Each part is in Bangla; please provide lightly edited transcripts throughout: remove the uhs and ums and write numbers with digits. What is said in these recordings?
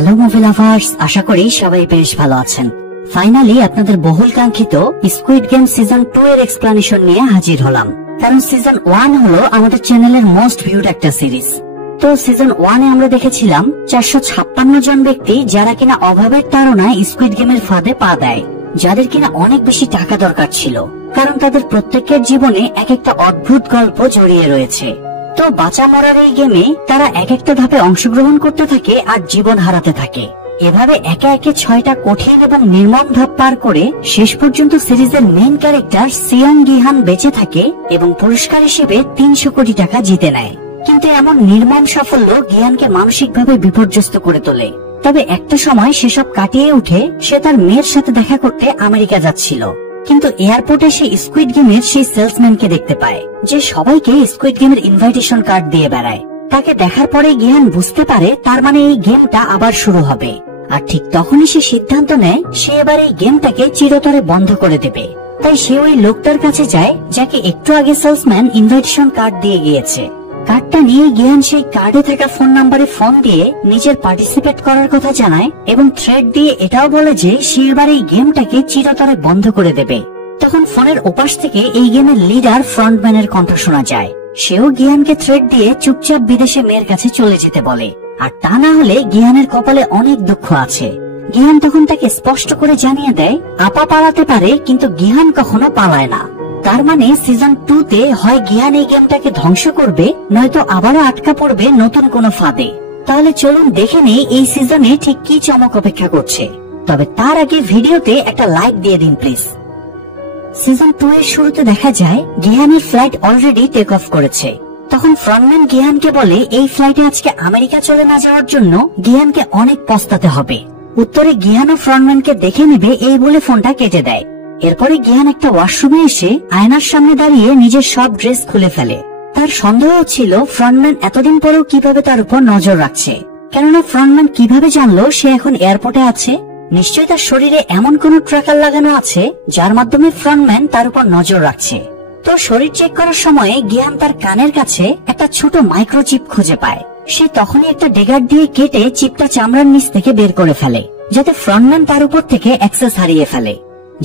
হ্যালো মুভি লাভার্স, আশা করি সবাই বেশ ভালো আছেন। ফাইনালি আপনাদের বহুল কাঙ্ক্ষিত স্কুইড গেম সিজন 2 এর এক্সপ্লানেশন নিয়ে হাজির হলাম। কারণ সিজন 1 হলো আমাদের চ্যানেলের মোস্ট ভিউড একটা সিরিজ। তো সিজন 1 এ আমরা দেখেছিলাম 456 জন ব্যক্তি যারা কিনা অভাবের তাড়নায় স্কুইড গেমের ফাঁদে পা দেয়, যাদের কিনা অনেক বেশি টাকা দরকার ছিল, কারণ তাদের প্রত্যেকের জীবনে এক একটা অদ্ভুত গল্প জড়িয়ে রয়েছে। তো বাঁচা মরার এই গেমে তারা এক একটা ধাপে অংশগ্রহণ করতে থাকে আর জীবন হারাতে থাকে। এভাবে একে একে 6টা কঠিন এবং নির্মম ধাপ পার করে শেষ পর্যন্ত সিরিজের মেইন ক্যারেক্টার সিয়াং গিহান বেঁচে থাকে এবং পুরস্কার হিসেবে 300 কোটি টাকা জিতে নেয়। কিন্তু এমন নির্মম সাফল্য গিহানকে মানসিকভাবে বিপর্যস্ত করে তোলে। তবে একটা সময় সেসব কাটিয়ে উঠে সে তার মেয়ের সাথে দেখা করতে আমেরিকা যাচ্ছিল, কিন্তু এয়ারপোর্টে সে স্কুইড গেমের সেই সেলসম্যানকে দেখতে পায় যে সবাইকে স্কুইড গেমের ইনভাইটেশন কার্ড দিয়ে বেড়ায়। তাকে দেখার পরে গিহান বুঝতে পারে তার মানে এই গেমটা আবার শুরু হবে। আর ঠিক তখনই সে সিদ্ধান্ত নেয় সে এবার এই গেমটাকে চিরতরে বন্ধ করে দেবে। তাই সে ওই লোকটার কাছে যায় যাকে একটু আগে সেলসম্যান ইনভাইটেশন কার্ড দিয়ে গিয়েছে। কার্ডটা নিয়ে গিহান সেই কার্ডে থাকা ফোন নাম্বারে ফোন দিয়ে নিজের পার্টিসিপেট করার কথা জানায় এবং থ্রেড দিয়ে এটাও বলে যে সে এবার এই গেমটাকে চিরতরে বন্ধ করে দেবে। তখন ফোনের ওপাশ থেকে এই গেমের লিডার ফ্রন্টম্যানের কণ্ঠ শোনা যায়। সেও গিহানকে থ্রেড দিয়ে চুপচাপ বিদেশে মেয়ের কাছে চলে যেতে বলে, আর তা না হলে গিহানের কপালে অনেক দুঃখ আছে। গিহান তখন তাকে স্পষ্ট করে জানিয়ে দেয় আপা পালাতে পারে, কিন্তু গিহান কখনো পালায় না। তার মানে সিজন 2 তে হয় গিহান এই গেমটাকে ধ্বংস করবে, নয়তো আবারও আটকা পড়বে নতুন কোনো ফাঁদে। তাহলে চলুন দেখে নেই এই সিজনে ঠিক কি চমক অপেক্ষা করছে। তবে তার আগে ভিডিওতে একটা লাইক দিয়ে দিন প্লিজ। সিজন 2 এর শুরুতে দেখা যায় গিহানের ফ্লাইট অলরেডি টেক অফ করেছে। তখন ফ্রন্টম্যান গিহানকে বলে এই ফ্লাইটে আজকে আমেরিকা চলে না যাওয়ার জন্য গিহানকে অনেক পস্তাতে হবে। উত্তরে গিহান ও ফ্রন্টম্যানকে দেখে নেবে এই বলে ফোনটা কেটে দেয়। এরপরে গিহান একটা ওয়াশরুমে এসে আয়নার সামনে দাঁড়িয়ে নিজের সব ড্রেস খুলে ফেলে। তার সন্দেহ ছিল ফ্রন্টম্যান এতদিন পরেও কিভাবে তার উপর নজর রাখছে, কেননা ফ্রন্টম্যান কিভাবে জানলো সে এখন এয়ারপোর্টে আছে। নিশ্চয়ই তার শরীরে এমন কোন ট্র্যাকার লাগানো আছে যার মাধ্যমে ফ্রন্টম্যান তার উপর নজর রাখছে। তো শরীর চেক করার সময় গিহান তার কানের কাছে একটা ছোট মাইক্রোচিপ খুঁজে পায়। সে তখনই একটা ডেগার দিয়ে কেটে চিপটা চামড়ার নিচ থেকে বের করে ফেলে, যাতে ফ্রন্টম্যান তার উপর থেকে অ্যাক্সেস হারিয়ে ফেলে।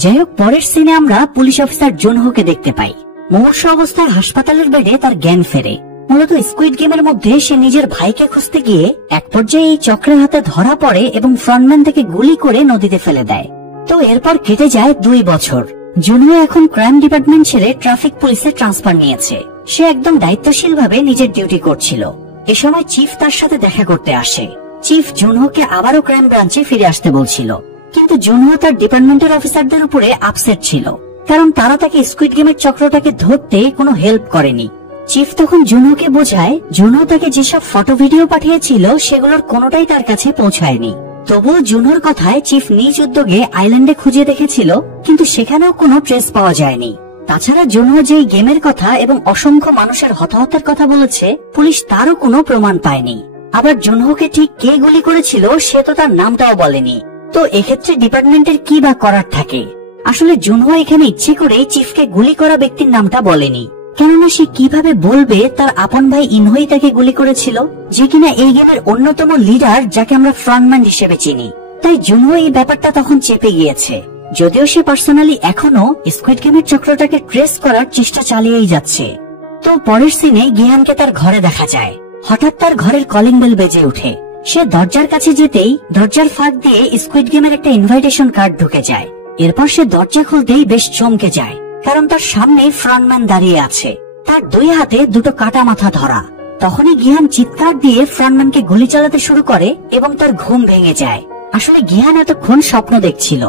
যাই হোক, পরের সিনে আমরা পুলিশ অফিসার জুনহোকে দেখতে পাই। মুমূর্ষ অবস্থায় হাসপাতালের বেডে তার জ্ঞান ফেরে। মূলত স্কুইড গেমের মধ্যে সে নিজের ভাইকে খুঁজতে গিয়ে এক পর্যায়ে এই চক্রের হাতে ধরা পড়ে এবং ফ্রন্টম্যান থেকে গুলি করে নদীতে ফেলে দেয়। তো এরপর কেটে যায় 2 বছর। জুনহো এখন ক্রাইম ডিপার্টমেন্ট ছেড়ে ট্রাফিক পুলিশে ট্রান্সফার নিয়েছে। সে একদম দায়িত্বশীল ভাবে নিজের ডিউটি করছিল। এ সময় চিফ তার সাথে দেখা করতে আসে। চিফ জুনহোকে আবারও ক্রাইম ব্রাঞ্চে ফিরে আসতে বলছিল, কিন্তু জুনহো তার ডিপার্টমেন্টের অফিসারদের উপরে আপসেট ছিল, কারণ তারা তাকে স্কুইড গেমের চক্রটাকে ধরতে কোনো হেল্প করেনি। চিফ তখন জুনহোকে বোঝায় জুনহো তাকে যেসব ফটো ভিডিও পাঠিয়েছিল সেগুলোর কোনোটাই তার কাছে পৌঁছায়নি। তবুও জুনহোর কথায় চিফ নিজ উদ্যোগে আইল্যান্ডে খুঁজে দেখেছিল, কিন্তু সেখানেও কোনো ট্রেস পাওয়া যায়নি। তাছাড়া জুনহো যেই গেমের কথা এবং অসংখ্য মানুষের হতাহতের কথা বলেছে, পুলিশ তারও কোনো প্রমাণ পায়নি। আবার জুনহোকে ঠিক কে গুলি করেছিল সে তো তার নামটাও বলেনি। তো এক্ষেত্রে ডিপার্টমেন্টের কি বা করার থাকে? আসলে জুনহো এখানে ইচ্ছে করেই চিফকে গুলি করা ব্যক্তির নামটা বলেনি, কেননা সে কিভাবে বলবে তার আপন ভাই ইনহোই তাকে গুলি করেছিল, যে কিনা এই গেমের অন্যতম লিডার, যাকে আমরা ফ্রন্টম্যান হিসেবে চিনি। তাই জুনহো এই ব্যাপারটা তখন চেপে গিয়েছে, যদিও সে পার্সোনালি এখনো স্কুইড গেমের চক্রটাকে ট্রেস করার চেষ্টা চালিয়েই যাচ্ছে। তো পরের সিনে গিহানকে তার ঘরে দেখা যায়। হঠাৎ তার ঘরের কলিং বেল বেজে ওঠে। সে দরজার কাছে যেতেই দরজার ফাঁক দিয়ে স্কুইড গেমের একটা ইনভাইটেশন কার্ড ঢুকে যায়। এরপর সে দরজা খুলতেই বেশ চমকে যায়, কারণ তার সামনে ফ্রন্টম্যান দাঁড়িয়ে আছে। তার 2 হাতে 2টো কাটা মাথা ধরা। তখনই গিহান চিৎকার দিয়ে ফ্রন্টম্যানকে গুলি চালাতে শুরু করে এবং তার ঘুম ভেঙে যায়। আসলে গিহান এতক্ষণ স্বপ্ন দেখছিল।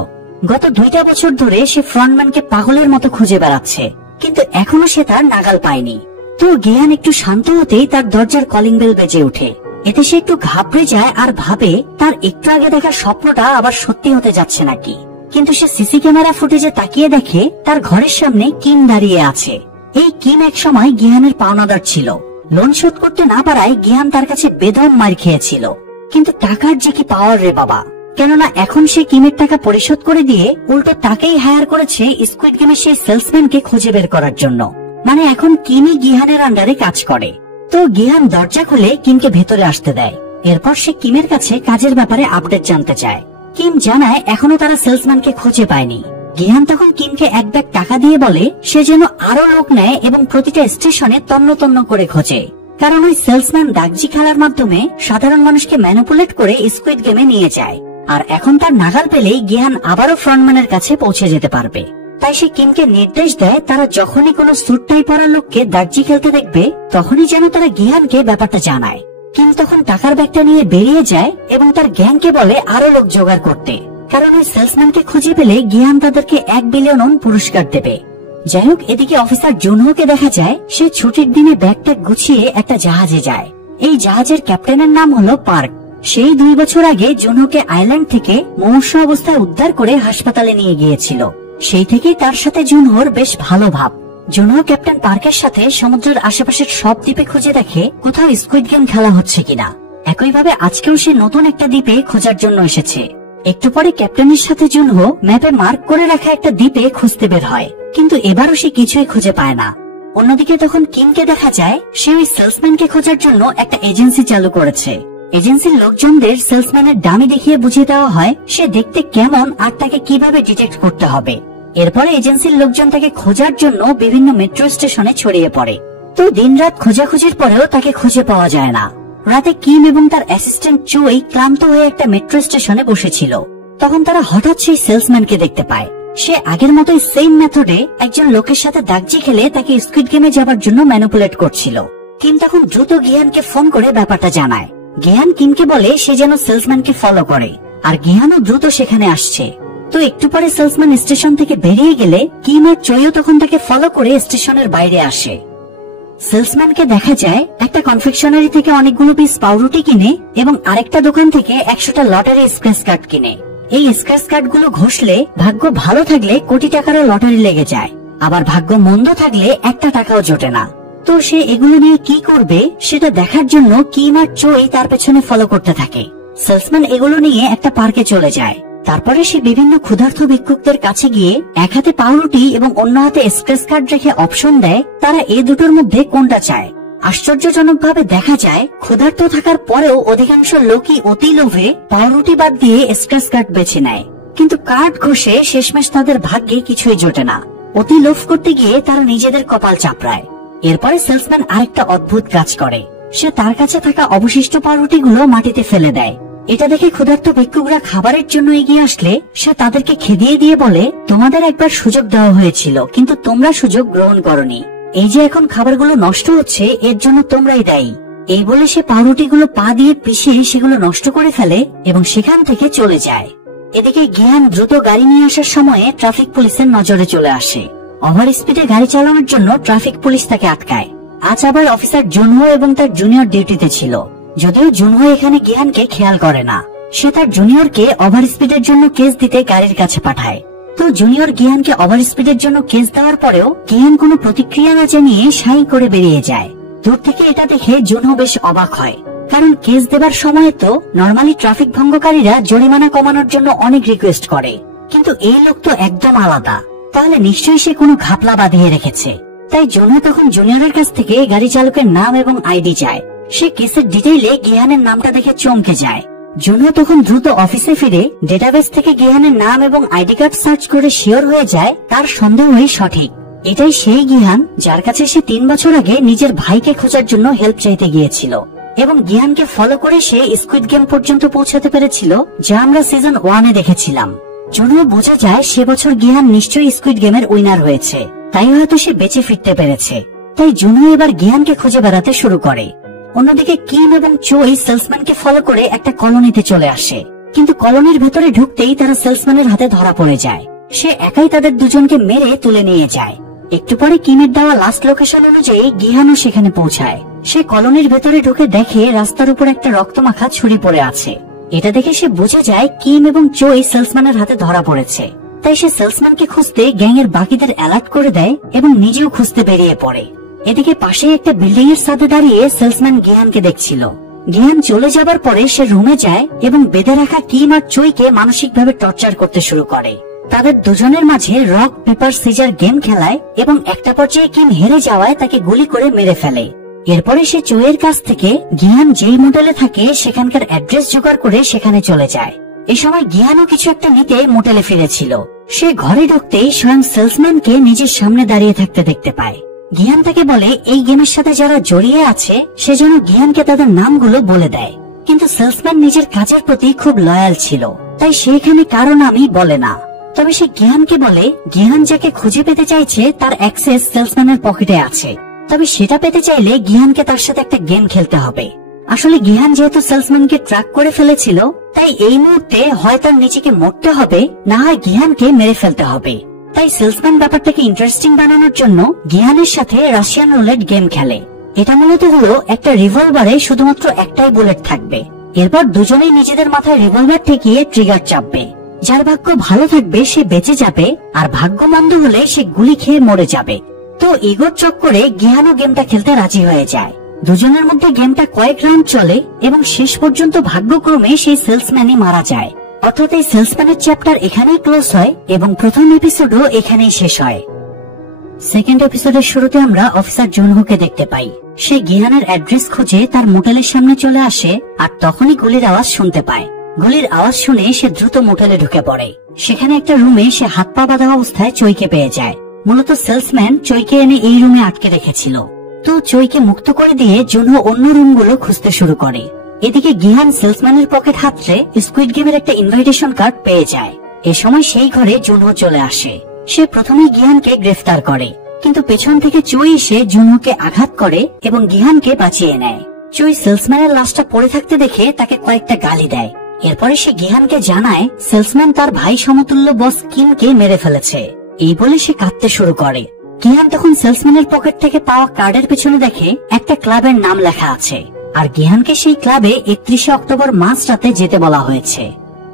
গত 2টা বছর ধরে সে ফ্রন্টম্যানকে পাগলের মতো খুঁজে বেড়াচ্ছে, কিন্তু এখনো সে তার নাগাল পায়নি। তো গিহান একটু শান্ত হতেই তার দরজার কলিং বেল বেজে ওঠে। এতে সে একটু ঘাবড়ে যায় আর ভাবে তার একটু আগে দেখা স্বপ্নটা আবার সত্যি হতে যাচ্ছে নাকি। কিন্তু সে সিসি ক্যামেরা ফুটেজে তাকিয়ে দেখে তার ঘরের সামনে কিম দাঁড়িয়ে আছে। এই কিম এক সময় গিহানের পাওনাদার ছিল। লোন শোধ করতে না পারায় গিহান তার কাছে বেদম মার খেয়েছিল, কিন্তু টাকার যে কি পাওয়ার রে বাবা, কেননা এখন সে কিমের টাকা পরিশোধ করে দিয়ে উল্টো তাকেই হায়ার করেছে স্কুইড গেমের সেই সেলসম্যানকে খুঁজে বের করার জন্য। মানে এখন কিমই গিহানের আন্ডারে কাজ করে। তো গিহান দরজা খুলে কিমকে ভেতরে আসতে দেয়, এরপর সে কিমের কাছে কাজের ব্যাপারে আপডেট জানতে চায়। কিম জানায় এখনো তারা সেলসম্যানকে খুঁজে পায়নি। গিহান তখন কিমকে এক ব্যাগ টাকা দিয়ে বলে সে যেন আরো লোক নেয় এবং প্রতিটা স্টেশনে তন্ন তন্ন করে খোঁজে, কারণ ওই সেলসম্যান দাগজি খেলার মাধ্যমে সাধারণ মানুষকে ম্যানিপুলেট করে স্কুইড গেমে নিয়ে যায়। আর এখন তার নাগাল পেলেই গিহান আবারও ফ্রন্টম্যানের কাছে পৌঁছে যেতে পারবে। তাই সে কিমকে নির্দেশ দেয় তারা যখনই কোনো স্যুট টাই পরা লোককে দাগজি খেলতে দেখবে তখনই যেন তারা গিহানকে ব্যাপারটা জানায়। কিম তখন টাকার ব্যাগটা নিয়ে বেরিয়ে যায় এবং তার গ্যাংকে বলে আরো লোক জোগাড় করতে, কারণ ওই সেলসম্যানকে খুঁজে পেলে গিহান তাদেরকে 1 বিলিয়ন পুরস্কার দেবে। যাই হোক, এদিকে অফিসার জুনহোকে দেখা যায় সে ছুটির দিনে ব্যাগটা গুছিয়ে একটা জাহাজে যায়। এই জাহাজের ক্যাপ্টেনের নাম হলো পার্ক। সেই 2 বছর আগে জুনহোকে আইল্যান্ড থেকে মুমূর্ষ অবস্থায় উদ্ধার করে হাসপাতালে নিয়ে গিয়েছিল। সেই থেকেই তার সাথে জুনহোর বেশ ভালো ভাব। জুনহো ক্যাপ্টেন পার্কের সাথে সমুদ্রের আশেপাশের সব দ্বীপে খুঁজে দেখে কোথাও স্কুইড গেম খেলা হচ্ছে কিনা। একইভাবে আজকেও সে নতুন একটা দ্বীপে খোঁজার জন্য এসেছে। একটু পরে ক্যাপ্টেনের সাথে জুনহো ম্যাপে মার্ক করে রাখা একটা দ্বীপে খুঁজতে বের হয়, কিন্তু এবারও সে কিছুই খুঁজে পায় না। অন্যদিকে তখন কিমকে দেখা যায় সে ওই সেলসম্যানকে খোঁজার জন্য একটা এজেন্সি চালু করেছে। এজেন্সির লোকজনদের সেলসম্যানের ডামি দেখিয়ে বুঝিয়ে দেওয়া হয় সে দেখতে কেমন আর তাকে কিভাবে ডিটেক্ট করতে হবে। এরপরে এজেন্সির লোকজন তাকে খোঁজার জন্য বিভিন্ন মেট্রো স্টেশনে ছড়িয়ে পড়ে। তো দিনরাত খোঁজাখুঁজির পরেও তাকে খুঁজে পাওয়া যায় না। রাতে কিম এবং তার অ্যাসিস্ট্যান্ট চুই ক্লান্ত হয়ে একটা মেট্রো স্টেশনে বসেছিল। তখন তারা হঠাৎ সেই সেলসম্যানকে দেখতে পায়। সে আগের মতোই সেম মেথডে একজন লোকের সাথে দাগজি খেলে তাকে স্কুইড গেমে যাবার জন্য ম্যানিপুলেট করছিল। কিম তখন দ্রুত গিহানকে ফোন করে ব্যাপারটা জানায়। গিহান কিমকে বলে সে যেন সেলসম্যানকে ফলো করে, আর গিহানও দ্রুত সেখানে আসছে। তো একটু পরে সেলসম্যান স্টেশন থেকে বেরিয়ে গেলে কিম আর চইও তখন তাকে ফলো করে স্টেশনের বাইরে আসে। সেলসম্যানকে দেখা যায় একটা কনফেকশনারি থেকে অনেকগুলো পিস পাউরুটি কিনে এবং আরেকটা দোকান থেকে 100টা লটারি স্ক্র্যাচ কার্ড কিনে। এই স্ক্র্যাচ কার্ড গুলো ঘষলে ভাগ্য ভালো থাকলে কোটি টাকারও লটারি লেগে যায়, আবার ভাগ্য মন্দ থাকলে 1টা টাকাও জোটে না। তো সে এগুলো নিয়ে কি করবে সেটা দেখার জন্য কিম আর চই তার পেছনে ফলো করতে থাকে। সেলসম্যান এগুলো নিয়ে একটা পার্কে চলে যায়। তারপরে সে বিভিন্ন ক্ষুধার্ত ভিক্ষুকদের কাছে গিয়ে এক হাতে পাউরুটি এবং অন্য হাতে স্ক্র্যাচ কার্ড রেখে অপশন দেয় তারা এই দুটোর মধ্যে কোনটা চায়। আশ্চর্যজনকভাবে দেখা যায় ক্ষুধার্ত থাকার পরেও অধিকাংশ লোকই অতি লোভে পাউরুটি বাদ দিয়ে স্ক্র্যাচ কার্ড বেছে নেয়, কিন্তু কার্ড ঘষে শেষমেশ তাদের ভাগ্যে কিছুই জোটে না। অতি লোভ করতে গিয়ে তারা নিজেদের কপাল চাপড়ায়। এরপরে সেলসম্যান আরেকটা অদ্ভুত কাজ করে, সে তার কাছে থাকা অবশিষ্ট পাউরুটিগুলো মাটিতে ফেলে দেয়। এটা দেখে ক্ষুধার্ত ভিক্ষুকরা খাবারের জন্য এগিয়ে আসলে সে তাদেরকে খেদিয়ে দিয়ে বলে তোমাদের একবার সুযোগ দেওয়া হয়েছিল, কিন্তু তোমরা সুযোগ গ্রহণ করনি। এই যে এখন খাবারগুলো নষ্ট হচ্ছে এর জন্য তোমরাই দায়ী। এই বলে সে পাউরুটিগুলো পা দিয়ে পিষিয়ে সেগুলো নষ্ট করে ফেলে এবং সেখান থেকে চলে যায়। এদিকে গিহান দ্রুত গাড়ি নিয়ে আসার সময়ে ট্রাফিক পুলিশের নজরে চলে আসে। ওভার স্পিডে গাড়ি চালানোর জন্য ট্রাফিক পুলিশ তাকে আটকায়। আজ আবার অফিসার জুনহো এবং তার জুনিয়র ডিউটিতে ছিল, যদিও জুনহো এখানে গিহানকে খেয়াল করে না। সে তার জুনিয়রকে ওভার স্পিডের জন্য কেস দিতে গাড়ির কাছে পাঠায়। তো জুনিয়র গিহানকে ওভার স্পিডের জন্য কেস দেওয়ার পরেও গিহান কোনো প্রতিক্রিয়া না জানিয়ে সাই করে বেরিয়ে যায়। দূর থেকে এটা দেখে জুনহো বেশ অবাক হয়, কারণ কেস দেবার সময় তো নরমালি ট্রাফিক ভঙ্গকারীরা জরিমানা কমানোর জন্য অনেক রিকোয়েস্ট করে, কিন্তু এই লোক তো একদম আলাদা। তাহলে নিশ্চয়ই সে কোনো ঘাপলা বাঁধিয়ে রেখেছে। তাই জুনহো তখন জুনিয়রের কাছ থেকে গাড়ি চালকের নাম এবং আইডি চায়। সে কেসের ডিটেইলে গিহানের নামটা দেখে চমকে যায়। জুনহো তখন দ্রুত অফিসে ফিরে ডেটাবেস থেকে গিহানের নাম এবং আইডি কার্ড সার্চ করে শিওর হয়ে যায় তার সন্দেহই সঠিক। এটাই সেই গিহান যার কাছে সে 3 বছর আগে নিজের ভাইকে খোঁজার জন্য হেল্প চাইতে গিয়েছিল, এবং গিহানকে ফলো করে সে স্কুইড গেম পর্যন্ত পৌঁছাতে পেরেছিল, যা আমরা সিজন 1-এ দেখেছিলাম। জুনহো বোঝা যায় সে বছর গিহান নিশ্চয়ই স্কুইড গেমের উইনার হয়েছে, তাই হয়তো সে বেঁচে ফিরতে পেরেছে। তাই জুনহো এবার গিহানকে খুঁজে বেড়াতে শুরু করে। অন্যদিকে কিম এবং চই সেলসম্যানকে ফলো করে একটা কলোনিতে চলে আসে, কিন্তু কলোনির ভেতরে ঢুকতেই তারা সেলসম্যানের হাতে ধরা পড়ে যায়। সে একাই তাদের দুজনকে মেরে তুলে নিয়ে যায়। একটু পরে কিমের দেওয়া লাস্ট লোকেশন অনুযায়ী গিহানও সেখানে পৌঁছায়। সে কলোনির ভেতরে ঢুকে দেখে রাস্তার উপর একটা রক্তমাখা ছুরি পড়ে আছে। এটা দেখে সে বুঝে যায় কিম এবং চই সেলসম্যানের হাতে ধরা পড়েছে। তাই সে সেলসম্যানকে খুঁজতে গ্যাংয়ের বাকিদের অ্যালার্ট করে দেয় এবং নিজেও খুঁজতে বেরিয়ে পড়ে। এদিকে পাশে একটা বিল্ডিং এর সাথে দাঁড়িয়ে সেলসম্যান গিহানকে দেখছিল। গিহান চলে যাবার পরে সে রুমে যায় এবং বেঁধে রাখা কিম আর চইকে মানসিকভাবে টর্চার করতে শুরু করে। তাদের দুজনের মাঝে রক পেপার সিজার গেম খেলায় এবং একটা পর্যায়ে কিম হেরে যাওয়ায় তাকে গুলি করে মেরে ফেলে। এরপরে সে চুইয়ের কাছ থেকে গিহান যেই মোটেলে থাকে সেখানকার অ্যাড্রেস জোগাড় করে সেখানে চলে যায়। এ সময় গিহানও কিছু একটা নিতে মোটেলে ফিরেছিল। সে ঘরে ঢুকতেই স্বয়ং সেলসম্যানকে নিজের সামনে দাঁড়িয়ে থাকতে দেখতে পায়। গিহান তাকে বলে এই গেমের সাথে যারা জড়িয়ে আছে সেজন্য গিহানকে তাদের নামগুলো বলে দেয়, কিন্তু সেলসম্যান নিজের কাজের প্রতি খুব লয়াল ছিল, তাই সে এখানে কারো নামই বলে না। তবে সে গিহানকে বলে গিহান যাকে খুঁজে পেতে চাইছে তার অ্যাক্সেস সেলসম্যানের পকেটে আছে, তবে সেটা পেতে চাইলে গিহানকে তার সাথে একটা গেম খেলতে হবে। আসলে গিহান যেহেতু সেলসম্যানকে ট্র্যাক করে ফেলেছিল, তাই এই মুহূর্তে হয় তার নিজেকে মরতে হবে, না হয় গিহানকে মেরে ফেলতে হবে। তাই সেলসম্যান ব্যাপারটাকে ইন্টারেস্টিং বানানোর জন্য গিহানের সাথে রাশিয়ান রুলেট গেম খেলে। এটা মূলত হলো একটা রিভলভারে শুধুমাত্র একটাই বুলেট থাকবে। এরপর দুজনেই নিজেদের মাথায় রিভলভার ঠেকিয়ে ট্রিগার চাপবে। যার ভাগ্য ভালো থাকবে সে বেঁচে যাবে, আর ভাগ্য মন্দ হলে সে গুলি খেয়ে মরে যাবে। তো ইগোর চক্করে গিহানও গেমটা খেলতে রাজি হয়ে যায়। দুজনের মধ্যে গেমটা কয়েক রাউন্ড চলে এবং শেষ পর্যন্ত ভাগ্যক্রমে সেই সেলসম্যানই মারা যায়। অর্থাৎ এই সেলসম্যানের চ্যাপ্টার এখানেই ক্লোজ হয় এবং প্রথম এপিসোডও এখানেই শেষ হয়। সেকেন্ড এপিসোডের শুরুতে আমরা অফিসার জুনহোকে দেখতে পাই। সে গিহানের অ্যাড্রেস খুঁজে তার মোটেলের সামনে চলে আসে, আর তখনই গুলির আওয়াজ শুনতে পায়। গুলির আওয়াজ শুনে সে দ্রুত মোটেলে ঢুকে পড়ে। সেখানে একটা রুমে সে হাত পা বাঁধা অবস্থায় চইকে পেয়ে যায়। মূলত সেলসম্যান চইকে এনে এই রুমে আটকে রেখেছিল। তো চইকে মুক্ত করে দিয়ে জুনহো অন্য রুমগুলো খুঁজতে শুরু করে। এদিকে গিহান সেলসম্যানের পকেট হাতড়ে স্কুইড গেমের একটা ইনভাইটেশন কার্ড পেয়ে যায়। এ সময় সেই ঘরে জুনহো চলে আসে। সে প্রথমেই গিহানকে গ্রেফতার করে, কিন্তু পেছন থেকে চুই এসে জুনহোকে আঘাত করে এবং গিহানকে বাঁচিয়ে নেয়। চুই সেলসম্যানের লাশটা পড়ে থাকতে দেখে তাকে কয়েকটা গালি দেয়। এরপরে সে গিহানকে জানায় সেলসম্যান তার ভাই সমতুল্য বস কিমকে মেরে ফেলেছে। এই বলে সে কাঁদতে শুরু করে। গিহান তখন সেলসম্যানের পকেট থেকে পাওয়া কার্ডের পেছনে দেখে একটা ক্লাবের নাম লেখা আছে, আর গিহানকে সেই ক্লাবে 31শে অক্টোবর মাঝরাতে যেতে বলা হয়েছে।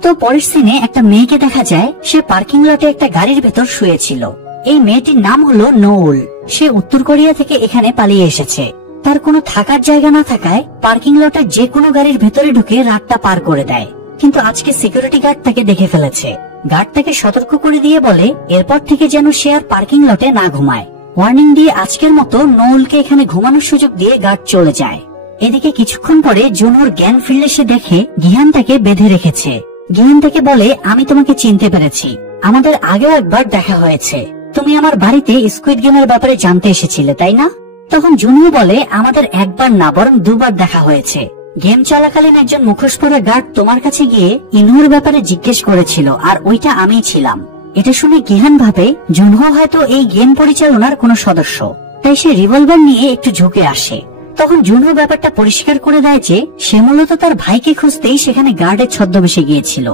তো পরের সিনে একটা মেয়েকে দেখা যায়, সে পার্কিং লটে একটা গাড়ির ভেতর শুয়েছিল। এই মেয়েটির নাম হলো নৌল। সে উত্তর কোরিয়া থেকে এখানে পালিয়ে এসেছে। তার কোনো থাকার জায়গা না থাকায় পার্কিং লটে যে কোনো গাড়ির ভেতরে ঢুকে রাতটা পার করে দেয়। কিন্তু আজকে সিকিউরিটি গার্ড তাকে দেখে ফেলেছে। গার্ড তাকে সতর্ক করে দিয়ে বলে এরপর থেকে যেন সে আর পার্কিং লটে না ঘুমায়। ওয়ার্নিং দিয়ে আজকের মতো নৌলকে এখানে ঘুমানোর সুযোগ দিয়ে গার্ড চলে যায়। এদিকে কিছুক্ষণ পরে জুনহোর জ্ঞান ফিরলে সে দেখে গিহান তাকে বেঁধে রেখেছে। গিহান তাকে বলে আমি তোমাকে চিনতে পেরেছি, আমাদের আগেও একবার দেখা হয়েছে। তুমি আমার বাড়িতে স্কুইড গেমের ব্যাপারে জানতে এসেছিলে তাই না? তখন জুনহো বলে আমাদের একবার না বরং দুবার দেখা হয়েছে। গেম চলাকালীন একজন মুখোশ পরা গার্ড তোমার কাছে গিয়ে ইনহুর ব্যাপারে জিজ্ঞেস করেছিল, আর ওইটা আমিই ছিলাম। এটা শুনে গিহান ভাবে জুনহো হয়তো এই গেম পরিচালনার কোনো সদস্য, তাই সে রিভলভার নিয়ে একটু ঝুঁকে আসে। তখন জুনহো ব্যাপারটা পরিষ্কার করে দেয় যে সে মূলত তার ভাইকে খুঁজতেই সেখানে গার্ডের ছদ্মবেশে গিয়েছিল।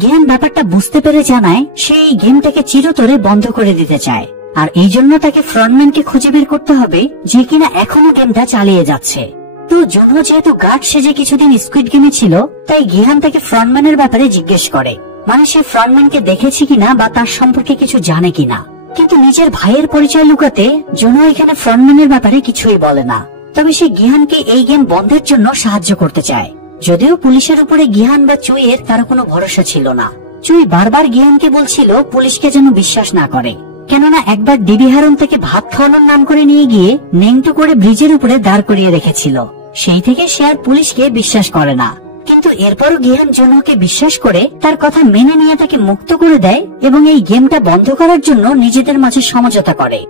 গিহান ব্যাপারটা বুঝতে পেরে জানায় সে এই গেমটাকে চিরতরে বন্ধ করে দিতে চায়, আর এই জন্য তাকে ফ্রন্টম্যানকে খুঁজে বের করতে হবে যে কিনা এখনো গেমটা চালিয়ে যাচ্ছে। তো জুনহো যেহেতু গার্ড সেজে কিছুদিন স্কুইড গেমে ছিল, তাই গিহান তাকে ফ্রন্টম্যানের ব্যাপারে জিজ্ঞেস করে, মানে সে ফ্রন্টম্যানকে দেখেছে কিনা বা তার সম্পর্কে কিছু জানে কিনা। কিন্তু নিজের ভাইয়ের পরিচয় লুকাতে জুনহো এখানে ফ্রন্টম্যানের ব্যাপারে কিছুই বলে না। তবে সে গিহানকে এই গেম বন্ধের জন্য সাহায্য করতে চায়, যদিও পুলিশের উপরে গিহান বা চুইয়ের কারো কোনো ভরসা ছিল না। চুই বারবার গিহানকে বলছিল পুলিশকে যেন বিশ্বাস না করে, কেননা একবার ডিবি হারুন থেকে ভাত খাওয়ানোর নাম করে নিয়ে গিয়ে নেংটু করে ব্রিজের উপরে দাঁড় করিয়ে রেখেছিল। সেই থেকে সে আর পুলিশকে বিশ্বাস করে না। কিন্তু এরপরও গিহান জুনহোকে বিশ্বাস করে তার কথা মেনে নিয়ে তাকে মুক্ত করে দেয় এবং এই গেমটা বন্ধ করার জন্য নিজেদের মাঝে সমঝোতা করে।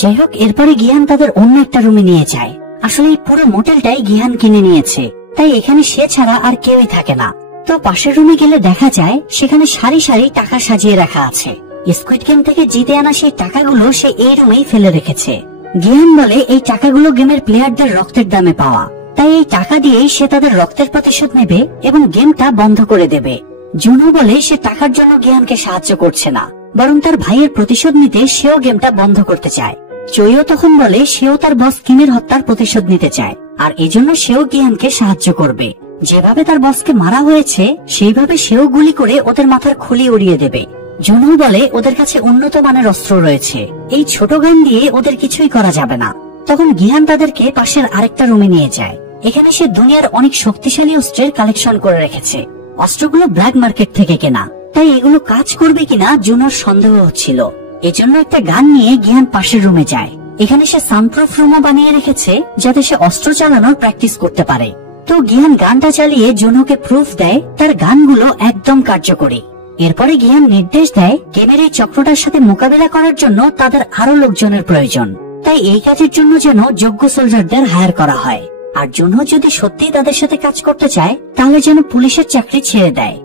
যাই হোক, এরপরে গিহান তাদের অন্য একটা রুমে নিয়ে যায়। আসলে এই পুরো মোটেলটাই গিহান কিনে নিয়েছে, তাই এখানে সে ছাড়া আর কেউই থাকে না। তো পাশের রুমে গেলে দেখা যায় সেখানে সারি সারি টাকা সাজিয়ে রাখা আছে। স্কুইড গেম থেকে জিতে আনা সেই টাকাগুলো সে এই রুমেই ফেলে রেখেছে। গিহান বলে এই টাকাগুলো গেমের প্লেয়ারদের রক্তের দামে পাওয়া, তাই এই টাকা দিয়েই সে তাদের রক্তের প্রতিশোধ নেবে এবং গেমটা বন্ধ করে দেবে। জুনহো বলে সে টাকার জন্য গিহানকে সাহায্য করছে না, বরং তার ভাইয়ের প্রতিশোধ নিতে সেও গেমটা বন্ধ করতে চায়। চইও তখন বলে সেও তার বস কিমের হত্যার প্রতিশোধ নিতে চায়, আর এজন্য সেও গিহানকে সাহায্য করবে। যেভাবে তার বসকে মারা হয়েছে সেইভাবে সেও গুলি করে ওদের মাথার খুলি উড়িয়ে দেবে। জুনহো বলে ওদের কাছে উন্নত মানের অস্ত্র রয়েছে, এই ছোট গান দিয়ে ওদের কিছুই করা যাবে না। তখন গিহান তাদেরকে পাশের আরেকটা রুমে নিয়ে যায়। এখানে সে দুনিয়ার অনেক শক্তিশালী অস্ত্রের কালেকশন করে রেখেছে। অস্ত্রগুলো ব্ল্যাক মার্কেট থেকে কেনা, তাই এগুলো কাজ করবে কিনা জুনহোর সন্দেহ হচ্ছিল। এজন্য একটা গান নিয়ে গিহান পাশের রুমে যায়। এখানে সে সানপ্রুফ রুমও বানিয়ে রেখেছে যাতে সে অস্ত্র চালানোর প্র্যাকটিস করতে পারে। তো গিহান গানটা চালিয়ে জুনহোকে প্রুফ দেয় তার গানগুলো একদম কার্যকরী। এরপরে গিহান নির্দেশ দেয় গেমের এই চক্রটার সাথে মোকাবেলা করার জন্য তাদের আরো লোকজনের প্রয়োজন, তাই এই কাজের জন্য যেন যোগ্য সোলজারদের হায়ার করা হয়। আর জুনহো যদি সত্যি তাদের সাথে কাজ করতে চায় তাহলে যেন পুলিশের চাকরি ছেড়ে দেয়।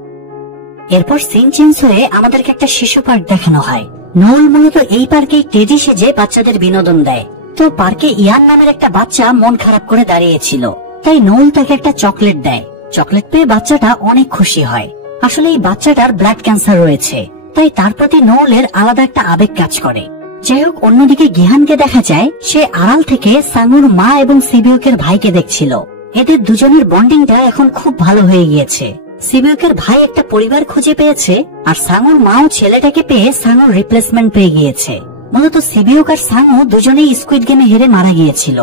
এরপর সিন চেঞ্জ হয়ে আমাদেরকে একটা শিশু পার্ক দেখানো হয়। নোল মূলত এই পার্কে টেডি সেজে বাচ্চাদের বিনোদন দেয়। তো পার্কে ইয়ান নামের একটা বাচ্চা মন খারাপ করে দাঁড়িয়েছিল, তাই নোল তাকে একটা চকলেট দেয়। চকলেট পেয়ে বাচ্চাটা অনেক খুশি হয়। আসলে এই বাচ্চাটার ব্লাড ক্যান্সার রয়েছে, তাই তার প্রতি নোলের আলাদা একটা আবেগ কাজ করে। যাই হোক, অন্যদিকে গিহানকে দেখা যায় সে আড়াল থেকে সাঙুর মা এবং সিবিউকের ভাইকে দেখছিল। এদের দুজনের বন্ডিংটা এখন খুব ভালো হয়ে গিয়েছে। সিবিউকের ভাই একটা পরিবার খুঁজে পেয়েছে, আর সাঙুর মাও ছেলেটাকে পেয়ে সাঙুর রিপ্লেসমেন্ট পেয়ে গিয়েছে। মূলত সিবিউক আর সাঙু দুজনেই স্কুইড গেমে হেরে মারা গিয়েছিল।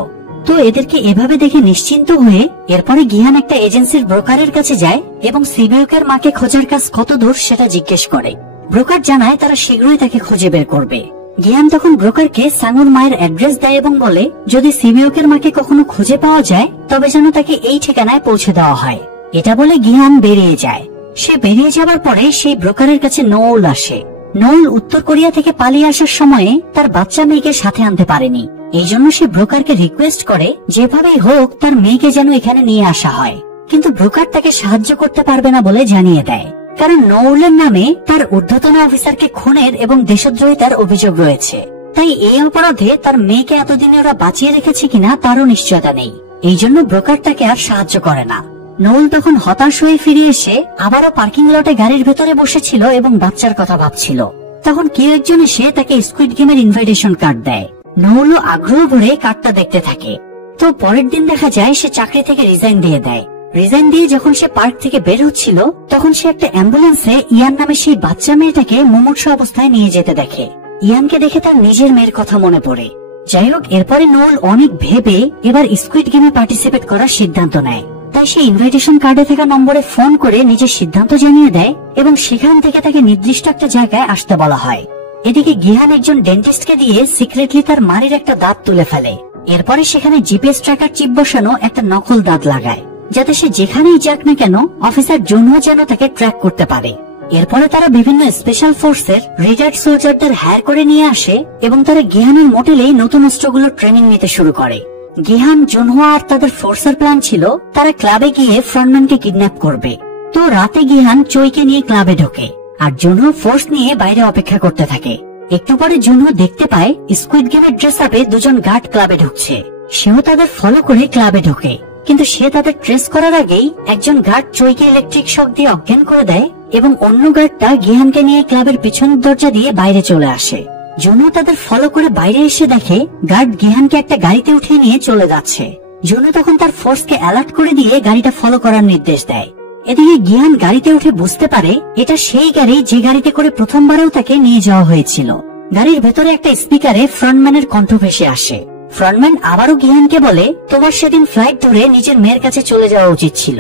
তো এদেরকে এভাবে দেখে নিশ্চিন্ত হয়ে এরপরে গিহান একটা এজেন্সির ব্রোকারের কাছে যায় এবং সিবিউকের মাকে খোঁজার কাজ কত দূর সেটা জিজ্ঞেস করে। ব্রোকার জানায় তারা শীঘ্রই তাকে খুঁজে বের করবে। গিহান তখন ব্রোকারকে সাঙুর মায়ের অ্যাড্রেস দেয় এবং বলে যদি সিবিউকের মাকে কখনো খুঁজে পাওয়া যায় তবে যেন তাকে এই ঠিকানায় পৌঁছে দেওয়া হয়। এটা বলে গিহান বেরিয়ে যায়। সে বেরিয়ে যাবার পরে সেই ব্রোকারের কাছে নোল আসে। নোল উত্তর কোরিয়া থেকে পালিয়ে আসার সময়ে তার বাচ্চা মেয়েকে সাথে আনতে পারেনি, এই জন্য সে ব্রোকারকে রিকোয়েস্ট করে যেভাবেই হোক তার মেয়েকে যেন এখানে নিয়ে আসা হয়। কিন্তু ব্রোকার তাকে সাহায্য করতে পারবে না বলে জানিয়ে দেয়, কারণ নোলের নামে তার ঊর্ধ্বতন অফিসারকে খুনের এবং দেশদ্রোহিতার অভিযোগ রয়েছে। তাই এই অপরাধে তার মেয়েকে এতদিনে ওরা বাঁচিয়ে রেখেছে কিনা তারও নিশ্চয়তা নেই। এই জন্য ব্রোকার তাকে আর সাহায্য করে না। নোল তখন হতাশ হয়ে ফিরে এসে আবারও পার্কিং লটে গাড়ির ভেতরে বসেছিল এবং বাচ্চার কথা ভাবছিল। তখন কেউ একজন এসে তাকে স্কুইড গেমের ইনভাইটেশন কার্ড দেয়। নোলও আগ্রহ ভরে কার্ডটা দেখতে থাকে। তো পরের দিন দেখা যায় সে চাকরি থেকে রিজাইন দিয়ে দেয়। রিজাইন দিয়ে যখন সে পার্ক থেকে বের হচ্ছিল তখন সে একটা অ্যাম্বুলেন্সে ইয়ান নামে সেই বাচ্চা মেয়েটাকে মুমূর্ষু অবস্থায় নিয়ে যেতে দেখে। ইয়ানকে দেখে তার নিজের মেয়ের কথা মনে পড়ে। যাই হোক, এরপরে নোল অনেক ভেবে এবার স্কুইড গেমে পার্টিসিপেট করার সিদ্ধান্ত নেয়। তাই সে ইনভাইটেশন কার্ডে থাকা নম্বরে ফোন করে নিজের সিদ্ধান্ত জানিয়ে দেয় এবং সেখান থেকে তাকে নির্দিষ্ট একটা জায়গায় আসতে বলা হয়। এদিকে গিহান একজন ডেন্টিস্টকে দিয়ে সিক্রেটলি তার মারির একটা দাঁত তুলে ফেলে। এরপরে সেখানে জিপিএস ট্র্যাকার চিপ বসানো একটা নকল দাঁত লাগায়, যাতে সে যেখানেই যাক না কেন অফিসার জুনহো যেন তাকে ট্র্যাক করতে পারে। এরপরে তারা বিভিন্ন স্পেশাল ফোর্সের রিটায়ার্ড সোলজারদের হায়ার করে নিয়ে আসে এবং তারা গিহানের মোটেলেই নতুন অস্ত্রগুলো ট্রেনিং নিতে শুরু করে। গিহান, জুনহো আর তাদের ফোর্সের প্ল্যান ছিল তারা ক্লাবে গিয়ে ফ্রন্টম্যানকে কিডন্যাপ করবে। তো রাতে গিহান চইকে নিয়ে ক্লাবে ঢোকে আর জুনহো ফোর্স নিয়ে বাইরে অপেক্ষা করতে থাকে। একটু পরে জুনহো দেখতে পায় স্কুইড গেমের ড্রেস আপে দুজন গার্ড ক্লাবে ঢুকছে। সেও তাদের ফলো করে ক্লাবে ঢোকে, কিন্তু সে তাদের ট্রেস করার আগেই একজন গার্ড চইকে ইলেকট্রিক শক দিয়ে অজ্ঞান করে দেয় এবং অন্য গার্ডটা গিহানকে নিয়ে ক্লাবের পিছনের দরজা দিয়ে বাইরে চলে আসে। জুনহো তাদের ফলো করে বাইরে এসে দেখে গার্ড গিহানকে একটা গাড়িতে উঠিয়ে নিয়ে চলে যাচ্ছে। জুনহো তখন তার ফোর্সকে অ্যালার্ট করে দিয়ে গাড়িটা ফলো করার নির্দেশ দেয়। এদিকে গিহান গাড়িতে উঠে বুঝতে পারে এটা সেই গাড়ি যে গাড়িতে করে প্রথমবারেও তাকে নিয়ে যাওয়া হয়েছিল। গাড়ির ভেতরে একটা স্পিকারে ফ্রন্টম্যানের কণ্ঠ ভেসে আসে। ফ্রন্টম্যান আবারও গিহানকে বলে তোমার সেদিন ফ্লাইট ধরে নিজের মেয়ের কাছে চলে যাওয়া উচিত ছিল।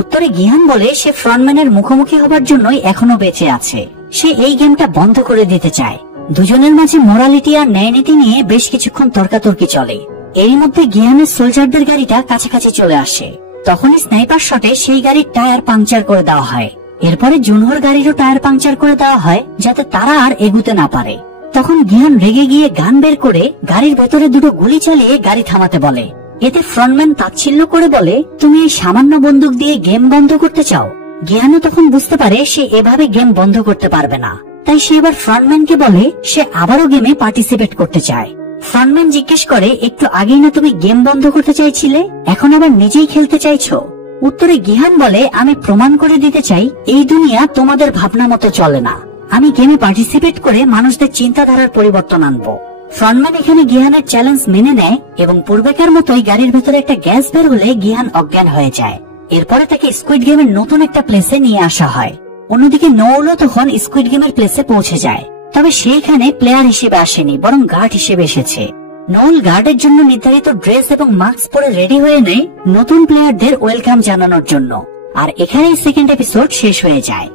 উত্তরে গিহান বলে সে ফ্রন্টম্যানের মুখোমুখি হবার জন্যই এখনো বেঁচে আছে। সে এই গেমটা বন্ধ করে দিতে চায়। দুজনের মাঝে মোরালিটি আর ন্যায়নীতি নিয়ে বেশ কিছুক্ষণ তর্কাতর্কি চলে। এরই মধ্যে গিহানের সোলজারদের গাড়িটা কাছাকাছি চলে আসে। তখনই স্নাইপার শটে সেই গাড়ির টায়ার পাংচার করে দেওয়া হয়। এরপরে জুনহোর গাড়িরও টায়ার পাংচার করে দেওয়া হয় যাতে তারা আর এগুতে না পারে। তখন গিহান রেগে গিয়ে গান বের করে গাড়ির ভেতরে দুটো গুলি চালিয়ে গাড়ি থামাতে বলে। এতে ফ্রন্টম্যান তাচ্ছিল্য করে বলে তুমি এই সামান্য বন্দুক দিয়ে গেম বন্ধ করতে চাও? গিহানও তখন বুঝতে পারে সে এভাবে গেম বন্ধ করতে পারবে না, তাই সে এবার ফ্রন্টম্যানকে বলে সে আবারও গেমে পার্টিসিপেট করতে চায়। ফ্রন্টম্যান জিজ্ঞেস করে একটু আগেই না তুমি গেম বন্ধ করতে চাইছিলে, এখন আবার নিজেই খেলতে চাইছো? উত্তরে গিহান বলে আমি প্রমাণ করে দিতে চাই এই দুনিয়া তোমাদের ভাবনা মতো চলে না। আমি গেমে পার্টিসিপেট করে মানুষদের চিন্তাধারার পরিবর্তন আনবো। ফ্রন্টম্যান এখানে গিহানের চ্যালেঞ্জ মেনে নেয় এবং পূর্বেকার মতোই গাড়ির ভেতরে একটা গ্যাস বের হলে গিহান অজ্ঞান হয়ে যায়। এরপরে তাকে স্কুইড গেমের নতুন একটা প্লেসে নিয়ে আসা হয়। অন্যদিকে নোলও তখন স্কুইড গেমের প্লেসে পৌঁছে যায়, তবে সেইখানে প্লেয়ার হিসেবে আসেনি, বরং গার্ড হিসেবে এসেছে। নোল গার্ডের জন্য নির্ধারিত ড্রেস এবং মাস্ক পরে রেডি হয়ে নেয় নতুন প্লেয়ারদের ওয়েলকাম জানানোর জন্য। আর এখানেই সেকেন্ড এপিসোড শেষ হয়ে যায়।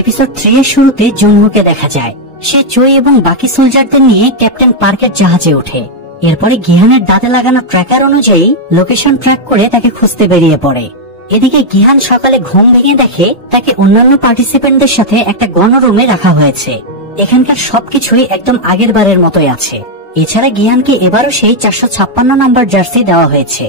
এপিসোড 3 এর শুরুতে জুনহোকে দেখা যায়। সে চই এবং বাকি সোলজারদের নিয়ে ক্যাপ্টেন পার্কের জাহাজে ওঠে। এরপরে গিহানের দাঁতে লাগানো ট্র্যাকার অনুযায়ী লোকেশন ট্র্যাক করে তাকে খুঁজতে বেরিয়ে পড়ে। এদিকে গিহান সকালে ঘুম ভেঙে দেখে তাকে অন্যান্য পার্টিসিপেন্টদের সাথে একটা গণরুমে রাখা হয়েছে। এখানকার সবকিছুই একদম আগের বারের মতোই আছে। এছাড়া গিহানকে এবারও সেই 456 নম্বর জার্সি দেওয়া হয়েছে।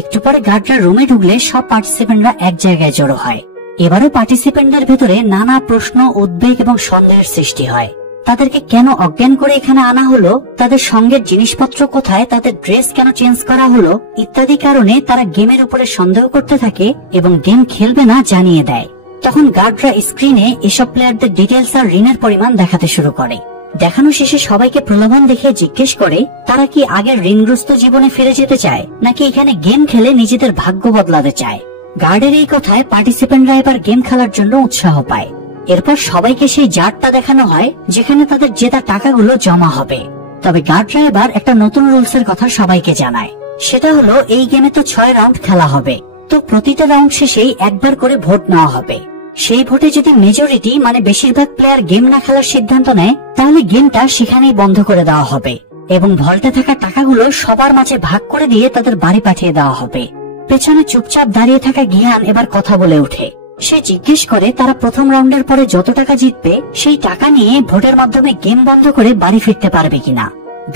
একটু পরে গার্ডরা রুমে ঢুকলে সব পার্টিসিপেন্টরা এক জায়গায় জড়ো হয়। এবারও পার্টিসিপেন্টদের ভেতরে নানা প্রশ্ন, উদ্বেগ এবং সন্দেহের সৃষ্টি হয়। তাদেরকে কেন অজ্ঞান করে এখানে আনা হলো, তাদের সঙ্গের জিনিসপত্র কোথায়, তাদের ড্রেস কেন চেঞ্জ করা হলো ইত্যাদি কারণে তারা গেমের উপরে সন্দেহ করতে থাকে এবং গেম খেলবে না জানিয়ে দেয়। তখন গার্ডরা স্ক্রিনে এসব প্লেয়ারদের ডিটেলস আর ঋণের পরিমাণ দেখাতে শুরু করে। দেখানো শেষে সবাইকে প্রলোভন দেখে জিজ্ঞেস করে তারা কি আগের ঋণগ্রস্ত জীবনে ফিরে যেতে চায় নাকি এখানে গেম খেলে নিজেদের ভাগ্য বদলাতে চায়। গার্ডের এই কথায় পার্টিসিপেন্টরা এবার গেম খেলার জন্য উৎসাহ পায়। এরপর সবাইকে সেই জারটা দেখানো হয় যেখানে তাদের জেতা টাকাগুলো জমা হবে। তবে গার্ডরা এবার একটা নতুন রুলসের কথা সবাইকে জানায়। সেটা হলো এই গেমে তো 6 রাউন্ড খেলা হবে, তো প্রতিটা রাউন্ড শেষেই একবার করে ভোট নেওয়া হবে। সেই ভোটে যদি মেজরিটি মানে বেশিরভাগ প্লেয়ার গেম না খেলার সিদ্ধান্ত নেয় তাহলে গেমটা সেখানেই বন্ধ করে দেওয়া হবে এবং ভল্টে থাকা টাকাগুলো সবার মাঝে ভাগ করে দিয়ে তাদের বাড়ি পাঠিয়ে দেওয়া হবে। পেছনে চুপচাপ দাঁড়িয়ে থাকা গিহান এবার কথা বলে ওঠে। সে জিজ্ঞেস করে তারা প্রথম রাউন্ডের পরে যত টাকা জিতবে সেই টাকা নিয়ে ভোটের মাধ্যমে গেম বন্ধ করে বাড়ি ফিরতে পারবে কিনা।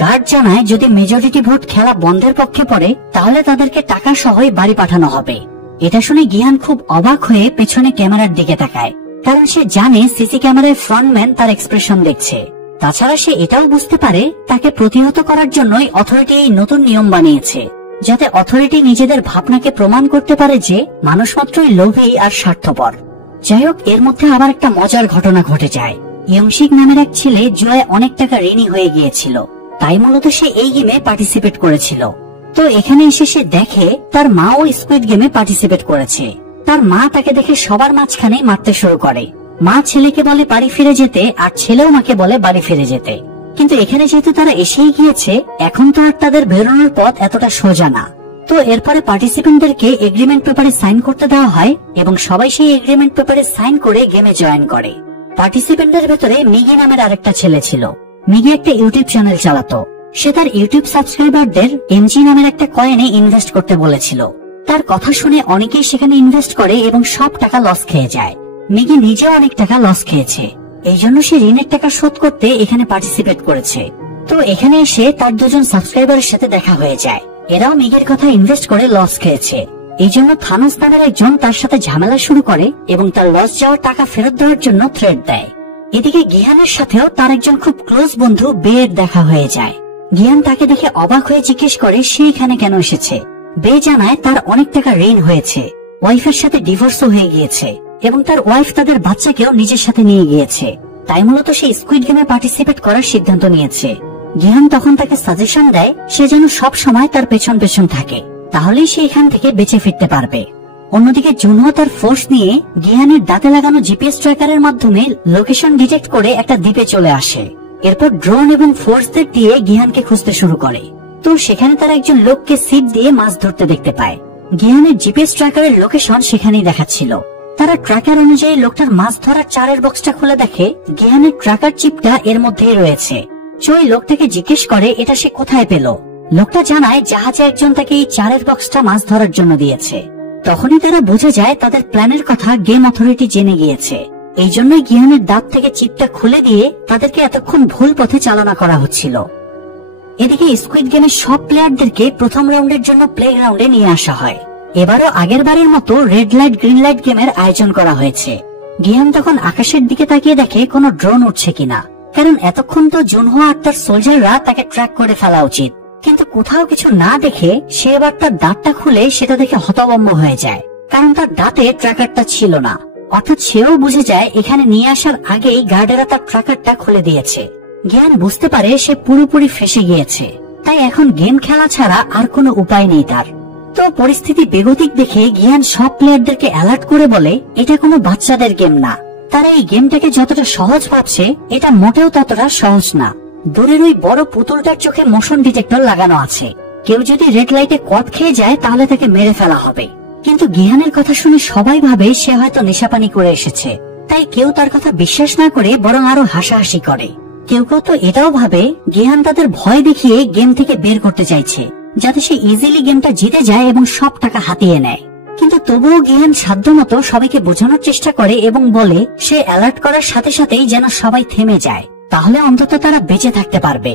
গার্ড জানায় যদি মেজরিটি ভোট খেলা বন্ধের পক্ষে পড়ে তাহলে তাদেরকে টাকা সহই বাড়ি পাঠানো হবে। এটা শুনে গিহান খুব অবাক হয়ে পেছনে ক্যামেরার দিকে তাকায়, কারণ সে জানে সিসি ক্যামেরায় ফ্রন্টম্যান তার এক্সপ্রেশন দেখছে। তাছাড়া সে এটাও বুঝতে পারে তাকে প্রতিহত করার জন্যই অথরিটি এই নতুন নিয়ম বানিয়েছে, যাতে অথরিটি নিজেদের ভাবনাকে প্রমাণ করতে পারে যে মানুষ মাত্রই লোভী আর স্বার্থপর। যাই হোক, এর মধ্যে আবার একটা মজার ঘটনা ঘটে যায়। ইয়ংশিক নামের এক ছেলে জুয়ায় অনেক টাকা ঋণী হয়ে গিয়েছিল, তাই মূলত সে এই গেমে পার্টিসিপেট করেছিল। তো এখানে এসে সে দেখে তার মাও স্কুইড গেমে পার্টিসিপেট করেছে। তার মা তাকে দেখে সবার মাঝখানে মারতে শুরু করে। মা ছেলেকে বলে বাড়ি ফিরে যেতে আর ছেলেও মাকে বলে বাড়ি ফিরে যেতে। কিন্তু এখানে যেহেতু তারা এসেই গিয়েছে, এখন তো আর তাদের বেরোনোর পথ এতটা সোজা না। তো এরপরে পার্টিসিপেন্টদেরকে এগ্রিমেন্ট পেপারে সাইন করতে দেওয়া হয় এবং সবাই সেই এগ্রিমেন্ট পেপারে সাইন করে গেমে জয়েন করে। পার্টিসিপেন্টদের ভেতরে মিগি নামের আরেকটা ছেলে ছিল। মিগি একটা ইউটিউব চ্যানেল চালাতো। সে তার ইউটিউব সাবস্ক্রাইবারদের এমজি নামের একটা কয়েনে ইনভেস্ট করতে বলেছিল। তার কথা শুনে অনেকেই সেখানে ইনভেস্ট করে এবং সব টাকা লস খেয়ে যায়। মিগি নিজেও অনেক টাকা লস খেয়েছে, এই জন্য সে ঋণের টাকা শোধ করতে এখানে পার্টিসিপেট করেছে। তো এখানে এসে তার দুজন সাবস্ক্রাইবারের সাথে দেখা হয়ে যায়। এরাও মিগের কথা ইনভেস্ট করে লস খেয়েছে, এই জন্য থানোস নামের একজন তার সাথে ঝামেলা শুরু করে এবং তার লস যাওয়ার টাকা ফেরত দেওয়ার জন্য থ্রেট দেয়। এদিকে গিহানের সাথেও তার একজন খুব ক্লোজ বন্ধু বের দেখা হয়ে যায়। গিহান তাকে দেখে অবাক হয়ে জিজ্ঞেস করে সে এখানে কেন এসেছে। বে জানায় তার অনেক টাকা ঋণ হয়েছে, ওয়াইফের সাথে ডিভোর্সও হয়ে গিয়েছে এবং তার ওয়াইফ তাদের বাচ্চাকেও নিজের সাথে নিয়ে গিয়েছে, তাই মূলত সে স্কুইড গেমে পার্টিসিপেট করার সিদ্ধান্ত নিয়েছে। গিহান তখন তাকে সাজেশন দেয় সে যেন সব সময় তার পেছন পেছন থাকে, তাহলেই সে এখান থেকে বেঁচে ফিরতে পারবে। অন্যদিকে জুনহো তার ফোর্স নিয়ে গিহানের দাঁতে লাগানো জিপিএস ট্র্যাকারের মাধ্যমে লোকেশন ডিটেক্ট করে একটা দ্বীপে চলে আসে। এরপর ড্রোন এবং ফোর্সদের দিয়ে গিহানকে খুঁজতে শুরু করে। তো সেখানে তারা একজন লোককে সিপ দিয়ে মাছ ধরতে দেখতে পায়। গিহানের জিপিএস ট্র্যাকারের লোকেশন সেখানেই দেখাচ্ছিল। তারা ট্র্যাকার অনুযায়ী লোকটার মাছ ধরার চারের বক্সটা খুলে দেখে গিহানের ট্র্যাকার চিপটা এর মধ্যেই রয়েছে। ওই লোকটাকে জিজ্ঞেস করে এটা সে কোথায় পেল। লোকটা জানায় জাহাজে একজন তাকে এই চারের বক্সটা মাছ ধরার জন্য দিয়েছে। তখনই তারা বুঝে যায় তাদের প্ল্যানের কথা গেম অথরিটি জেনে গিয়েছে, এই জন্যই গিহানের দাঁত থেকে চিপটা খুলে দিয়ে তাদেরকে এতক্ষণ ভুল পথে চালনা করা হচ্ছিল। এদিকে স্কুইড গেমের সব প্লেয়ারদেরকে প্রথম রাউন্ডের জন্য প্লে গ্রাউন্ডে নিয়ে আসা হয়। এবারও আগের বারের মতো রেড লাইট গ্রিন লাইট গেমের আয়োজন করা হয়েছে। গিহান তখন আকাশের দিকে তাকিয়ে দেখে কোনো ড্রোন উঠছে কিনা, কারণ এতক্ষণ তো জুনহো আর তার সোলজাররা তাকে ট্র্যাক করে ফেলা উচিত। কিন্তু কোথাও কিছু না দেখে সে এবার তার দাঁতটা খুলে সেটা দেখে হতভম্ব হয়ে যায়, কারণ তার দাঁতে ট্র্যাকারটা ছিল না। অর্থাৎ সেও বুঝে যায় এখানে নিয়ে আসার আগেই গার্ডেরা তার ট্র্যাকারটা খুলে দিয়েছে। জ্ঞান বুঝতে পারে সে পুরোপুরি ফেঁসে গিয়েছে, তাই এখন গেম খেলা ছাড়া আর কোনো উপায় নেই তার। তো পরিস্থিতি বেগতিক দেখে গিয়ান সব প্লেয়ারদেরকে অ্যালার্ট করে বলে এটা কোনো বাচ্চাদের গেম না। তারা এই গেমটাকে যতটা সহজ ভাবছে এটা মোটেও ততটা সহজ না। দূরের ওই বড় পুতুলটার চোখে মোশন ডিটেক্টর লাগানো আছে, কেউ যদি রেড লাইটে কট খেয়ে যায় তাহলে তাকে মেরে ফেলা হবে। কিন্তু গিহানের কথা শুনে সবাই ভাবে সে হয়তো নেশাপানি করে এসেছে, তাই কেউ তার কথা বিশ্বাস না করে বরং আরো হাসাহাসি করে। কেউ কেউ তো এটাও ভাবে গিহান তাদের ভয় দেখিয়ে গেম থেকে বের করতে চাইছে, যাতে সে ইজিলি গেমটা জিতে যায় এবং সব টাকা হাতিয়ে নেয়। কিন্তু তবুও গিহান সাধ্যমতো সবাইকে বোঝানোর চেষ্টা করে এবং বলে সে অ্যালার্ট করার সাথে সাথেই যেন সবাই থেমে যায়, তাহলে অন্তত তারা বেঁচে থাকতে পারবে।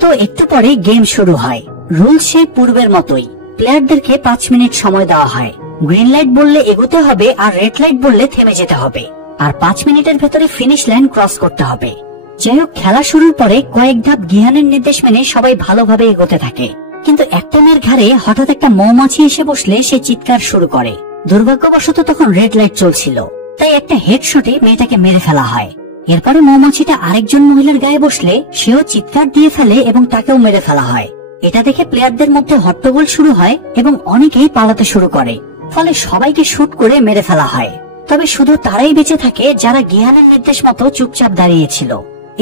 তো একটু পরে গেম শুরু হয়। রুল সেই পূর্বের মতোই, প্লেয়ারদেরকে 5 মিনিট সময় দেওয়া হয়। গ্রিন লাইট বললে এগোতে হবে আর রেড লাইট বললে থেমে যেতে হবে, আর 5 মিনিটের ভেতরে ফিনিশ লাইন ক্রস করতে হবে। যাই হোক, খেলা শুরুর পরে কয়েক ধাপ গিহানের নির্দেশ মেনে সবাই ভালোভাবে এগোতে থাকে, কিন্তু একটা মেয়ের ঘাড়ে হঠাৎ একটা মৌমাছি এসে বসলে সে চিৎকার শুরু করে। দুর্ভাগ্যবশত তখন রেড লাইট চলছিল, তাই একটা হেডশটে মেয়েটাকে মেরে ফেলা হয়। এরপরে মৌমাছিটা আরেকজন মহিলার গায়ে বসলে সেও চিৎকার দিয়ে ফেলে এবং তাকেও মেরে ফেলা হয়। এটা দেখে প্লেয়ারদের মধ্যে হট্টগোল শুরু হয় এবং অনেকেই পালাতে শুরু করে, ফলে সবাইকে শুট করে মেরে ফেলা হয়। তবে শুধু তারাই বেঁচে থাকে যারা গিহানের নির্দেশ মতো চুপচাপ দাঁড়িয়েছিল।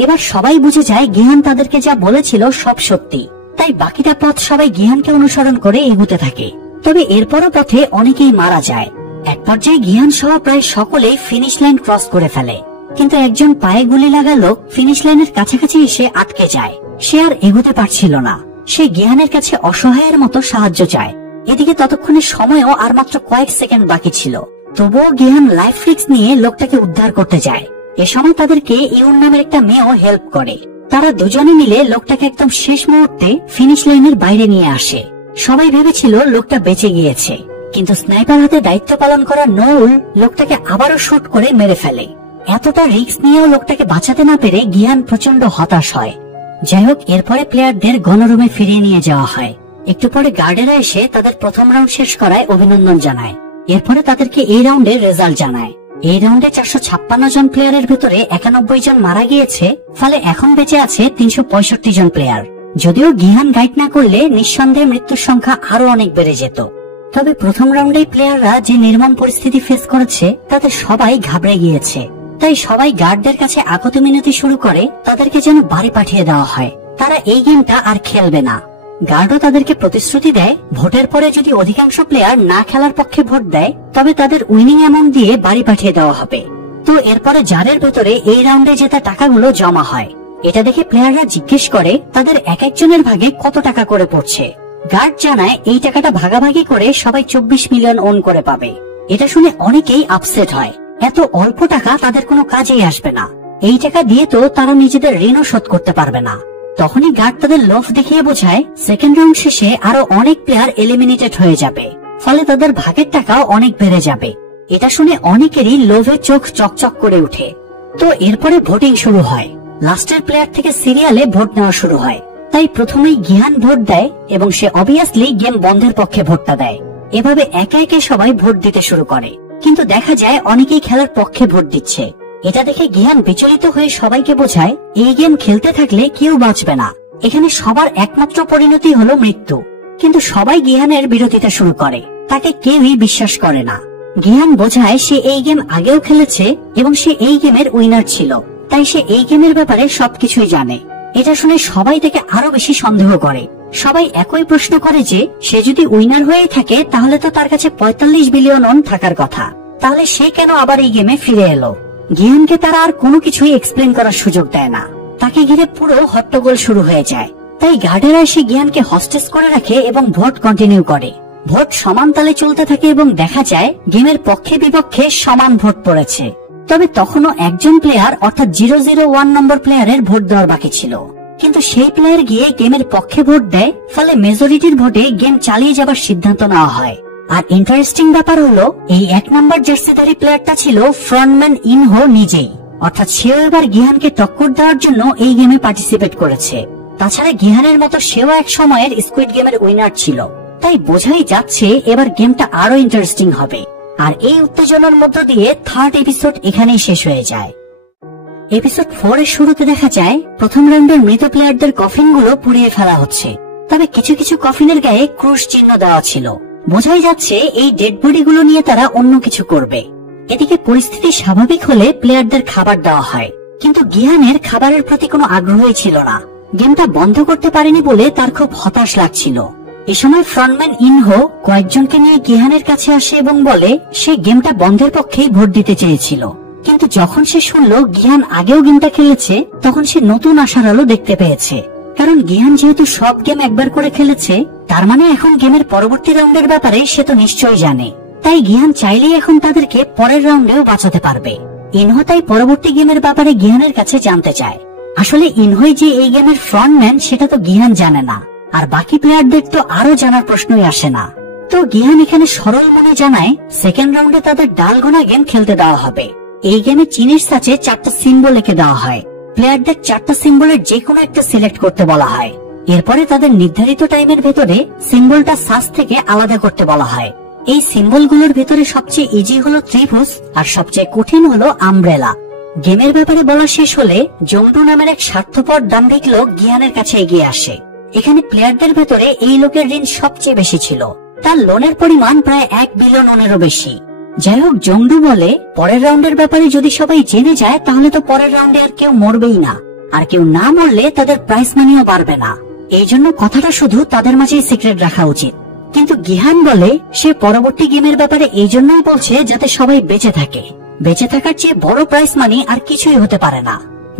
এবার সবাই বুঝে যায় গিহান তাদেরকে যা বলেছিল সব সত্যি, তাই বাকিটা পথ সবাই গিহানকে অনুসরণ করে এগোতে থাকে। তবে এরপরও পথে অনেকেই মারা যায়। এক পর্যায়ে গিহান সহ প্রায় সকলেই ফিনিশ লাইন ক্রস করে ফেলে, কিন্তু একজন পায়ে গুলি লাগা লোক ফিনিশ লাইনের কাছাকাছি এসে আটকে যায়। সে আর এগোতে পারছিল না। সে গিহানের কাছে অসহায়ের মতো সাহায্য চায়। এদিকে ততক্ষণে সময়ও আর মাত্র কয়েক সেকেন্ড বাকি ছিল। তবুও গিহান লাইফ রিস্ক নিয়ে লোকটাকে উদ্ধার করতে যায়। এ সময় তাদেরকে ইউন নামের একটা মেয়েও হেল্প করে। তারা দুজনে মিলে লোকটাকে একদম শেষ মুহূর্তে ফিনিশ লাইনের বাইরে নিয়ে আসে। সবাই ভেবেছিল লোকটা বেঁচে গিয়েছে, কিন্তু স্নাইপার হাতে দায়িত্ব পালন করা নৌল লোকটাকে আবারও শুট করে মেরে ফেলে। এতটা রিস্ক নিয়েও লোকটাকে বাঁচাতে না পেরে গিহান প্রচন্ড হতাশ হয়। যাই হোক, এরপরে প্লেয়ারদের গণরুমে ফিরিয়ে নিয়ে যাওয়া হয়। একটু পরে গার্ডেরা এসে তাদের প্রথম রাউন্ড শেষ করায় অভিনন্দন জানায়। এরপরে তাদেরকে এই রাউন্ডের রেজাল্ট জানায়। এই রাউন্ডে 456 জন প্লেয়ারের ভেতরে 91 জন মারা গিয়েছে, ফলে এখন বেঁচে আছে 365 জন প্লেয়ার। যদিও গিহান গাইড না করলে নিঃসন্দেহে মৃত্যুর সংখ্যা আরো অনেক বেড়ে যেত। তবে প্রথম রাউন্ডে প্লেয়াররা যে নির্মম পরিস্থিতি ফেস করেছে তাতে সবাই ঘাবড়ে গিয়েছে, তাই সবাই গার্ডদের কাছে আকুতি মিনতি শুরু করে তাদেরকে যেন বাড়ি পাঠিয়ে দেওয়া হয়। তারা এই গেমটা আর খেলবে না। গার্ডও তাদেরকে প্রতিশ্রুতি দেয় ভোটের পরে যদি অধিকাংশ প্লেয়ার না খেলার পক্ষে ভোট দেয় তবে তাদের উইনিং অ্যামাউন্ট দিয়ে বাড়ি পাঠিয়ে দেওয়া হবে। তো এরপরে জারের ভেতরে এই রাউন্ডে জেতা টাকাগুলো জমা হয়। এটা দেখে প্লেয়াররা জিজ্ঞেস করে তাদের এক একজনের ভাগে কত টাকা করে পড়ছে। গার্ড জানায় এই টাকাটা ভাগাভাগি করে সবাই 24 মিলিয়ন ওন করে পাবে। এটা শুনে অনেকেই আপসেট হয়। এত অল্প টাকা তাদের কোনো কাজেই আসবে না। এই টাকা দিয়ে তো তারা নিজেদের ঋণও শোধ করতে পারবে না। তখনই গার্ড তাদের লোভ দেখিয়ে বোঝায় সেকেন্ড রাউন্ড শেষে আরো অনেক প্লেয়ার এলিমিনেটেড হয়ে যাবে, ফলে তাদের ভাগের টাকাও অনেক বেড়ে যাবে। এটা শুনে অনেকেরই লোভে চোখ চকচক করে ওঠে। তো এরপরে ভোটিং শুরু হয়। লাস্টের প্লেয়ার থেকে সিরিয়ালে ভোট নেওয়া শুরু হয়। তাই প্রথমেই গিহান ভোট দেয় এবং সে অবভিয়াসলি গেম বন্ধের পক্ষে ভোটটা দেয়। এভাবে একে একে সবাই ভোট দিতে শুরু করে, কিন্তু দেখা যায় অনেকেই খেলার পক্ষে ভোট দিচ্ছে। এটা দেখে গিহান বিচলিত হয়ে সবাইকে বোঝায় এই গেম খেলতে থাকলে কেউ বাঁচবে না, এখানে সবার একমাত্র পরিণতি হলো মৃত্যু। কিন্তু সবাই গিহানের বিরোধিতা শুরু করে, তাকে কেউই বিশ্বাস করে না। গিহান বোঝায় সে এই গেম আগেও খেলেছে এবং সে এই গেমের উইনার ছিল, তাই সে এই গেমের ব্যাপারে সবকিছুই জানে। এটা শুনে সবাই তাকে আরো বেশি সন্দেহ করে। সবাই একই প্রশ্ন করে যে সে যদি উইনার হয়ে থাকে তাহলে তো তার কাছে 45 বিলিয়ন ওন থাকার কথা, তাহলে সে কেন আবার এই গেমে ফিরে এলো। গিহানকে তারা আর কোনো কিছুই এক্সপ্লেন করার সুযোগ দেয় না। তাকে ঘিরে পুরো হট্টগোল শুরু হয়ে যায়। তাই গার্ডেরা এসে গিহানকে হস্টেজ করে রাখে এবং ভোট কন্টিনিউ করে। ভোট সমান তালে চলতে থাকে এবং দেখা যায় গেমের পক্ষে বিপক্ষে সমান ভোট পড়েছে। তবে তখনও একজন প্লেয়ার অর্থাৎ 001 নম্বর প্লেয়ারের ভোট দেওয়ার বাকি ছিল, কিন্তু সেই প্লেয়ার গিয়ে গেমের পক্ষে ভোট দেয়, ফলে মেজরিটির ভোটে গেম চালিয়ে যাবার সিদ্ধান্ত নেওয়া হয়। আর ইন্টারেস্টিং ব্যাপার হলো এই 1 নম্বর জার্সিধারী প্লেয়ারটা ছিল ফ্রন্টম্যান ইনহো নিজেই, অর্থাৎ সেও এবার গিহানকে টক্কর দেওয়ার জন্য এই গেমে পার্টিসিপেট করেছে। তাছাড়া গিহানের মতো সেও এক সময়ের স্কুইড গেমের উইনার ছিল, তাই বোঝাই যাচ্ছে এবার গেমটা আরো ইন্টারেস্টিং হবে। আর এই উত্তেজনার মধ্য দিয়ে থার্ড এপিসোড এখানেই শেষ হয়ে যায়। এপিসোড 4 এর শুরুতে দেখা যায় প্রথম রাউন্ডের মৃত প্লেয়ারদের কফিনগুলো পুড়িয়ে ফেলা হচ্ছে, তবে কিছু কিছু কফিনের গায়ে ক্রুশ চিহ্ন দেওয়া ছিল। বোঝাই যাচ্ছে এই ডেড বডি গুলো নিয়ে তারা অন্য কিছু করবে। এদিকে পরিস্থিতি স্বাভাবিক হলে প্লেয়ারদের খাবার দেওয়া হয়, কিন্তু গিহানের খাবারের প্রতি কোনো আগ্রহই ছিল না। গেমটা বন্ধ করতে পারেনি বলে তার খুব হতাশ লাগছিল। এ সময় ফ্রন্টম্যান ইনহো কয়েকজনকে নিয়ে গিহানের কাছে আসে এবং বলে সে গেমটা বন্ধের পক্ষেই ভোট দিতে চেয়েছিল, কিন্তু যখন সে শুনলো গিহান আগেও গেমটা খেলেছে, তখন সে নতুন আশার আলো দেখতে পেয়েছে। কারণ গিহান যেহেতু সব গেম একবার করে খেলেছে, তার মানে এখন গেমের পরবর্তী রাউন্ডের ব্যাপারে সে তো নিশ্চয়ই জানে। তাই গিহান চাইলেই এখন তাদেরকে পরের রাউন্ডেও বাঁচাতে পারবে। ইনহো তাই পরবর্তী গেমের ব্যাপারে গিহানের কাছে জানতে চায়। আসলে ইনহোই যে এই গেমের ফ্রন্টম্যান সেটা তো গিহান জানে না, আর বাকি প্লেয়ারদের তো আরো জানার প্রশ্নই আসে না। তো গিহান এখানে সরল মনে জানায় সেকেন্ড রাউন্ডে তাদের ডালগোনা গেম খেলতে দেওয়া হবে। এই গেমে চীনের সাথে 4টা সিম্বল এঁকে দেওয়া হয়। প্লেয়ারদের 4টা সিম্বলের যে কোনো একটা সিলেক্ট করতে বলা হয়। এরপরে তাদের নির্ধারিত টাইমের ভেতরে সিম্বলটা সাস থেকে আলাদা করতে বলা হয়। এই সিম্বলগুলোর ভেতরে সবচেয়ে ইজি হলো ত্রিভুজ, আর সবচেয়ে কঠিন হলো আমব্রেলা। গেমের ব্যাপারে বলা শেষ হলে জংডু নামের এক স্বার্থপর দাম্ভিক লোক গিহানের কাছে এগিয়ে আসে। এখানে প্লেয়ারদের ভেতরে এই লোকের ঋণ সবচেয়ে বেশি ছিল। তার লোনের পরিমাণ প্রায় 1 বিলিয়নেরও বেশি। যাই হোক, জংডু বলে পরের রাউন্ডের ব্যাপারে যদি সবাই জেনে যায় তাহলে তো পরের রাউন্ডে আর কেউ মরবেই না, আর কেউ না মরলে তাদের প্রাইস মানিও বাড়বে না। এই জন্য কথাটা শুধু তাদের মাঝেই সিক্রেট রাখা উচিত। কিন্তু গিহান বলে সে পরবর্তী গেমের ব্যাপারে এই জন্যই বলছে যাতে সবাই বেঁচে থাকে। বেঁচে থাকার চেয়ে বড় প্রাইস মানি আর কিছুই হতে পারে না।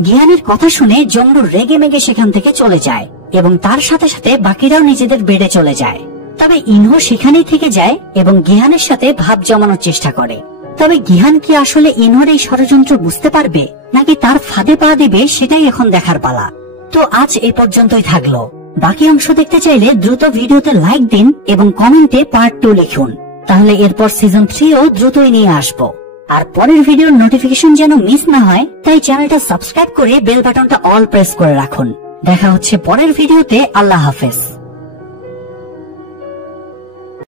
গিহানের কথা শুনে জংডু রেগে মেগে সেখান থেকে চলে যায় এবং তার সাথে সাথে বাকিরাও নিজেদের বেডে চলে যায়। তবে ইনহো সেখানেই থেকে যায় এবং গিহানের সাথে ভাব জমানোর চেষ্টা করে। তবে গিহান কি আসলে ইনহোর এই ষড়যন্ত্র বুঝতে পারবে নাকি তার ফাঁদে পা দিবে, সেটাই এখন দেখার পালা। তো আজ এই পর্যন্তই থাকলো। বাকি অংশ দেখতে চাইলে দ্রুত ভিডিওতে লাইক দিন এবং কমেন্টে পার্ট 2 লিখুন, তাহলে এরপর সিজন 3ও দ্রুতই নিয়ে আসবো। আর পরের ভিডিওর নোটিফিকেশন যেন মিস না হয় তাই চ্যানেলটা সাবস্ক্রাইব করে বেল বাটনটা অল প্রেস করে রাখুন। দেখা হচ্ছে পরের ভিডিওতে। আল্লাহ হাফেজ।